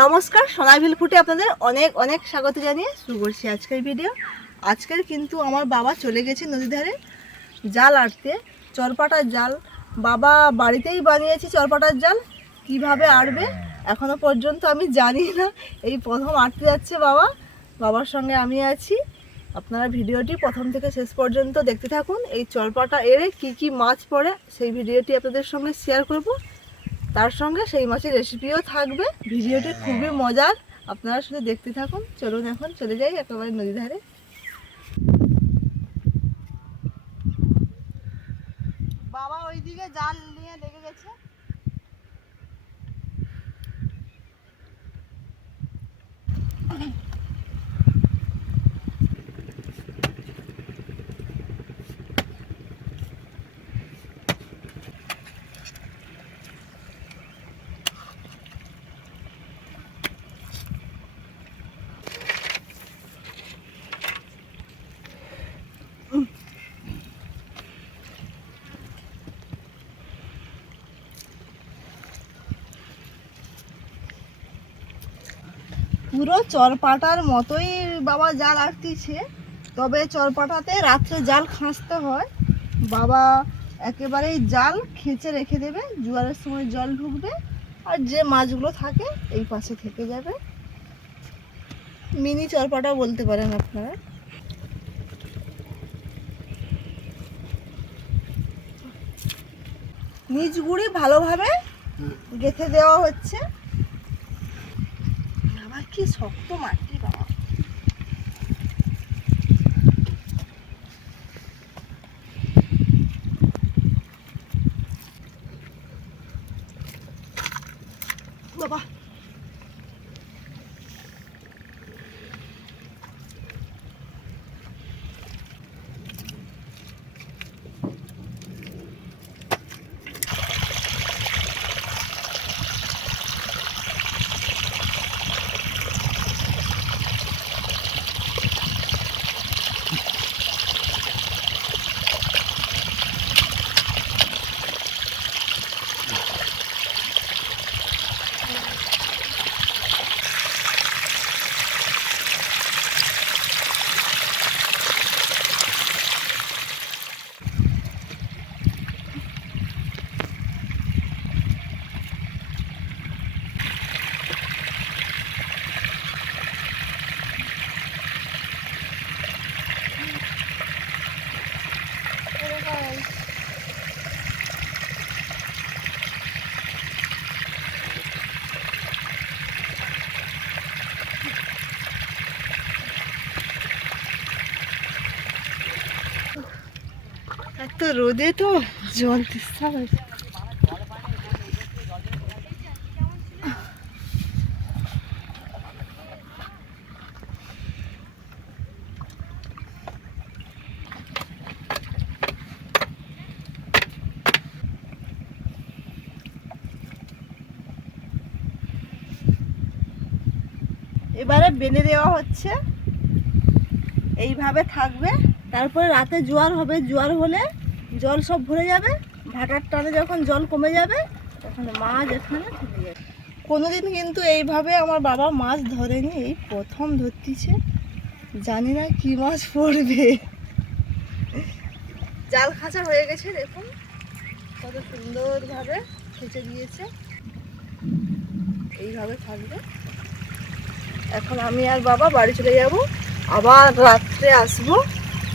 নমস্কার, সোনা villfood আপনাদের অনেক অনেক স্বাগত জানিয়ে শুরু করছি আজকের ভিডিও। আজকের কিন্তু আমার বাবা চলে গেছে নদীর ধারে জাল আটতে, চরপাটার জাল। বাবা বাড়িতেই বানিয়েছি চরপাটার জাল, কিভাবে আটবে এখনো পর্যন্ত আমি জানি না। এই প্রথম আটতে যাচ্ছে বাবা, বাবার সঙ্গে আমি আছি। আপনারা ভিডিওটি প্রথম থেকে শেষ পর্যন্ত দেখতে থাকুন। এই চরপাটা এড়ে কি কি মাছ পড়ে সেই ভিডিওটি আপনাদের সঙ্গে শেয়ার করব, তার সঙ্গে সেই মাছের রেসিপিও থাকবে। ভিডিওটি খুবই মজার, আপনারা শুধু দেখতে থাকুন। চলুন এখন চলে যাই একেবারে নদী ধারে। বাবা ওইদিকে জাল নিয়ে লেগে গেছে। পুরো চরপাটার মতোই বাবা জাল আটতিছে, তবে চরপাটাতে রাত্রে জাল খাঁচতে হয়। বাবা একেবারেই জাল খেঁচে রেখে দেবে, জোয়ারের সময় জল ঢুকবে আর যে মাছগুলো থাকে এই পাশে থেকে যাবে। মিনি চরপাটা বলতে পারেন আপনারা। নিচ গুড়ি ভালোভাবে গেঁথে দেওয়া হচ্ছে। আবার কি শক্ত মাটি বাবা। বাবা এত রোদে তো জল তেষ্টা হয়েছে। এবারে বেঁধে দেওয়া হচ্ছে, এইভাবে থাকবে। তারপরে রাতে জোয়ার হবে, জোয়ার হলে জল সব ভরে যাবে, ভাটার টানে যখন জল কমে যাবে তখন মাছ এখানে ঢুকে যাবে। কোনোদিন কিন্তু এইভাবে আমার বাবা মাছ ধরেনি, এই প্রথম ধরতিছে। জানি না কি মাছ পড়বে। জাল খাঁচা হয়ে গেছে, দেখুন কত সুন্দরভাবে খেঁচে দিয়েছে। এইভাবে থাকবে। এখন আমি আর বাবা বাড়ি চলে যাব, আবার রাত্রে আসবো,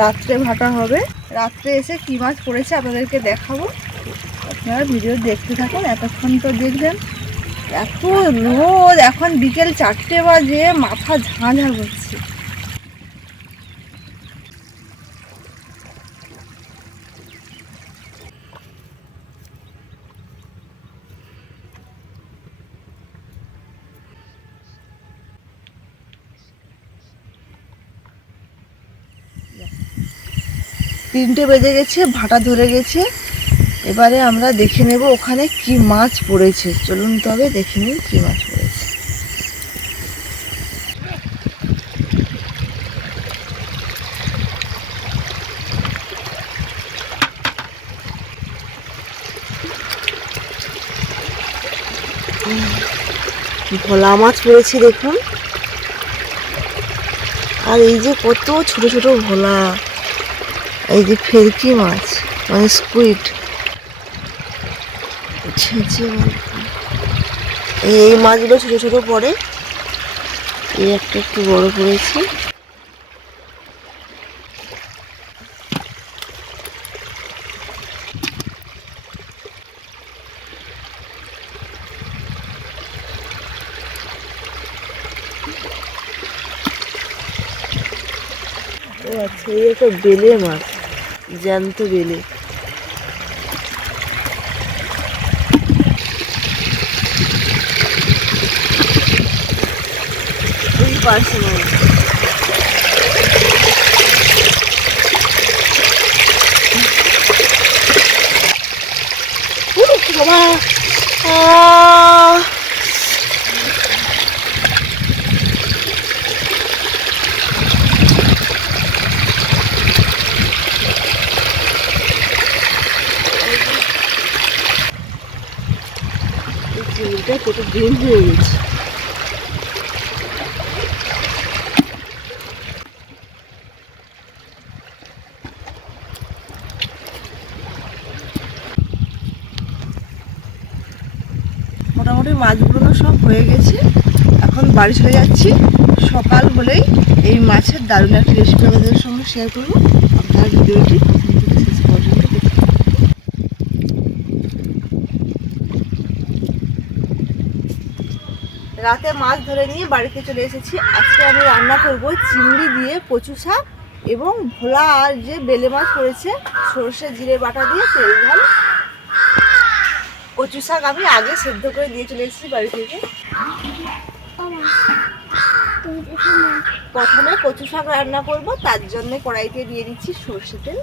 রাত্রে ভাটা হবে। রাত্রে এসে কী মাছ পড়েছে আপনাদেরকে দেখাবো, আপনারা ভিডিও দেখতে থাকুন। এতক্ষণ তো দেখবেন। এত রোদ, এখন বিকেল 4টে বাজে, মাথা ঝাঁঝা করছে। তিনটে বেজে গেছে, ভাটা ধরে গেছে। এবারে আমরা দেখে নেব ওখানে কি মাছ পড়েছে। চলুন তবে দেখে নিই কি মাছ পড়েছে। ভোলা মাছ পড়েছে দেখুন, আর এই যে কত ছোট ছোট ভোলা, এই যে ফেরকি মাছ মানে স্কুইড, এই মাছগুলো ছোট ছোট পড়ে, এই একটা একটু বড় পড়েছে। ও আচ্ছা, এই একটা বেলে মাছ, জ্যান্ত বেলে। পারছি না বাবা, চিংড়িটা কত দিন হয়ে গেছে। মোটামুটি মাছগুলো সব হয়ে গেছে, এখন বাড়ি চলে যাচ্ছি। সকাল হলেই এই মাছের দারুণ একটা রেসিপি আমাদের সঙ্গে শেয়ার করবো। আপনার ভিডিওটি শেষ পর্যন্ত দেখুন। রাতে মাছ ধরে নিয়ে বাড়িতে চলে এসেছি। আজকে আমি রান্না করব চিংড়ি দিয়ে কচু শাক এবং ভোলা আর যে বেলে মাছ পড়েছে সরষে জিরে বাটা দিয়ে তেল ঝাল। কচু শাক আমি আগে সেদ্ধ করে দিয়ে চলে এসেছি বাড়ি থেকে। প্রথমে কচু শাক রান্না করব, তার জন্য কড়াইতে দিয়ে দিচ্ছি সরষে তেল।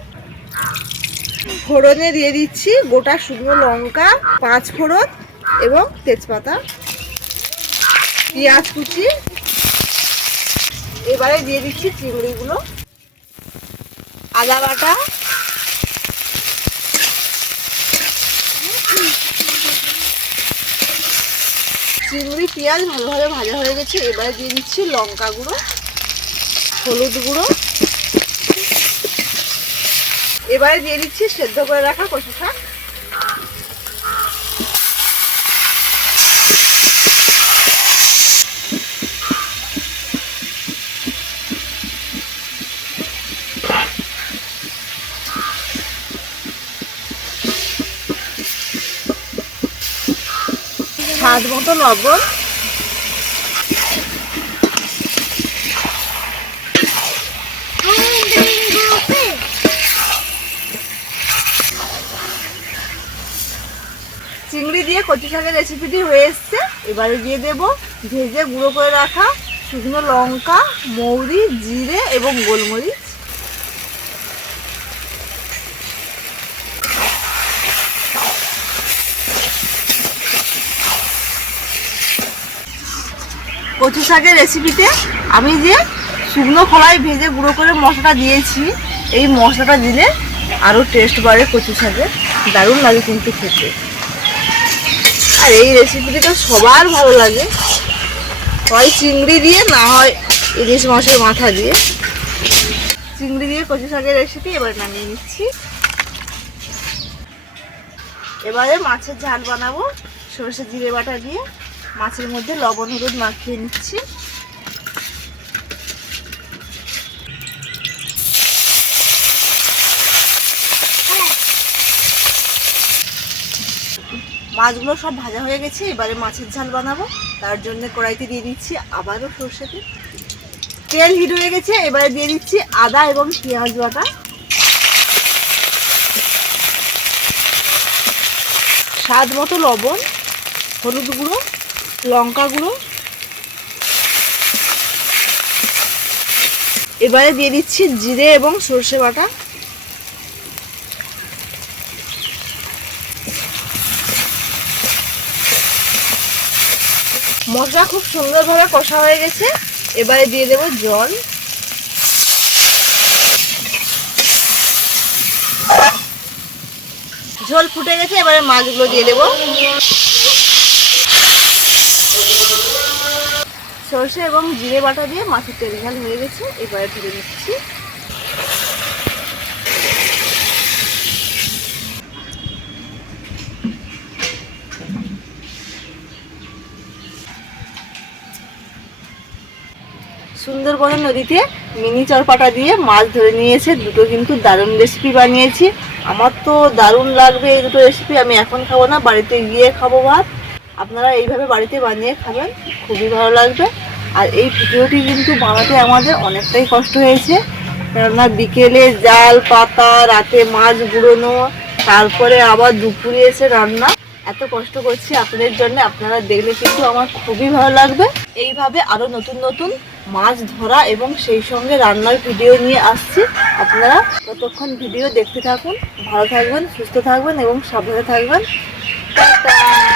ফোড়নে দিয়ে দিচ্ছি গোটা শুকনো লঙ্কা, 5 ফোড়ন এবং তেজপাতা, পেঁয়াজ কুচি। এবারে দিয়ে দিচ্ছি চিংড়িগুলো, আদা বাটা, চিংড়ি পেঁয়াজ ভালোভাবে ভাজা হয়ে গেছে। এবারে দিয়ে দিচ্ছি লঙ্কা গুঁড়ো, হলুদ গুঁড়ো। এবারে দিয়ে দিচ্ছি সেদ্ধ করে রাখা কচু শাক। স্বাদ মতো লবণ, চিংড়ি দিয়ে কচু শাকের রেসিপিটি হয়ে এসছে। এবারে দিয়ে দেব ভেজে গুঁড়ো করে রাখা শুকনো লঙ্কা, মৌরি, জিরে এবং গোলমরিচ। কচু শাকের রেসিপিতে আমি যে শুকনো খোলায় ভেজে গুঁড়ো করে মশলাটা দিয়েছি, এই মশলাটা দিলে আরও টেস্ট বাড়ে কচু শাকের, দারুণ লাগে কিন্তু খেতে। আর এই রেসিপিটা তো সবার ভালো লাগে, হয় চিংড়ি দিয়ে না হয় ইলিশ মাছের মাথা দিয়ে। চিংড়ি দিয়ে কচু শাকের রেসিপি এবার নামিয়ে নিচ্ছি। এবারে মাছের ঝাল বানাবো সরষে জিরে বাটা দিয়ে। মাছের মধ্যে লবণ হলুদ মাখিয়ে নিচ্ছি। মাছগুলো সব ভাজা হয়ে গেছে, এবারে মাছের ঝাল বানাবো। তার জন্য কড়াইতে দিয়ে দিচ্ছি আবারও সরষে তেল। তেল হিট হয়ে গেছে, এবারে দিয়ে দিচ্ছি আদা এবং পেঁয়াজ বাটা, স্বাদ মতো লবণ, হলুদ গুঁড়ো, লঙ্কা গুঁড়ো। এবারে দিয়ে দিচ্ছি জিরে এবং সরষে বাটা। মশলা খুব সুন্দরভাবে কষা হয়ে গেছে, এবারে দিয়ে দেব জল। ঝোল ফুটে গেছে, এবারে মাছগুলো দিয়ে দেব। সর্ষে এবং জিরে বাটা দিয়ে মাছের তেল ঝাল হয়ে গেছে, এবারে তুলে নিচ্ছি। সুন্দরবনের নদীতে মিনি চরপাটা দিয়ে মাছ ধরে নিয়েছে, দুটো কিন্তু দারুণ রেসিপি বানিয়েছি। আমার তো দারুণ লাগবে এই দুটো রেসিপি। আমি এখন খাবো না, বাড়িতে গিয়ে খাবো ভাত। আপনারা এইভাবে বাড়িতে বানিয়ে খাবেন, খুবই ভালো লাগবে। আর এই ভিডিওটি কিন্তু বানাতে আমাদের অনেকটাই কষ্ট হয়েছে, কেননা বিকেলে জাল পাতা, রাতে মাছ গুঁড়োনো, তারপরে আবার দুপুরে এসে রান্না। এত কষ্ট করছি আপনাদের জন্য, আপনারা দেখলে কিন্তু আমার খুবই ভালো লাগবে। এইভাবে আরও নতুন নতুন মাছ ধরা এবং সেই সঙ্গে রান্নার ভিডিও নিয়ে আসছি। আপনারা ততক্ষণ ভিডিও দেখতে থাকুন। ভালো থাকবেন, সুস্থ থাকবেন এবং সাবধানে থাকবেন। টাটা।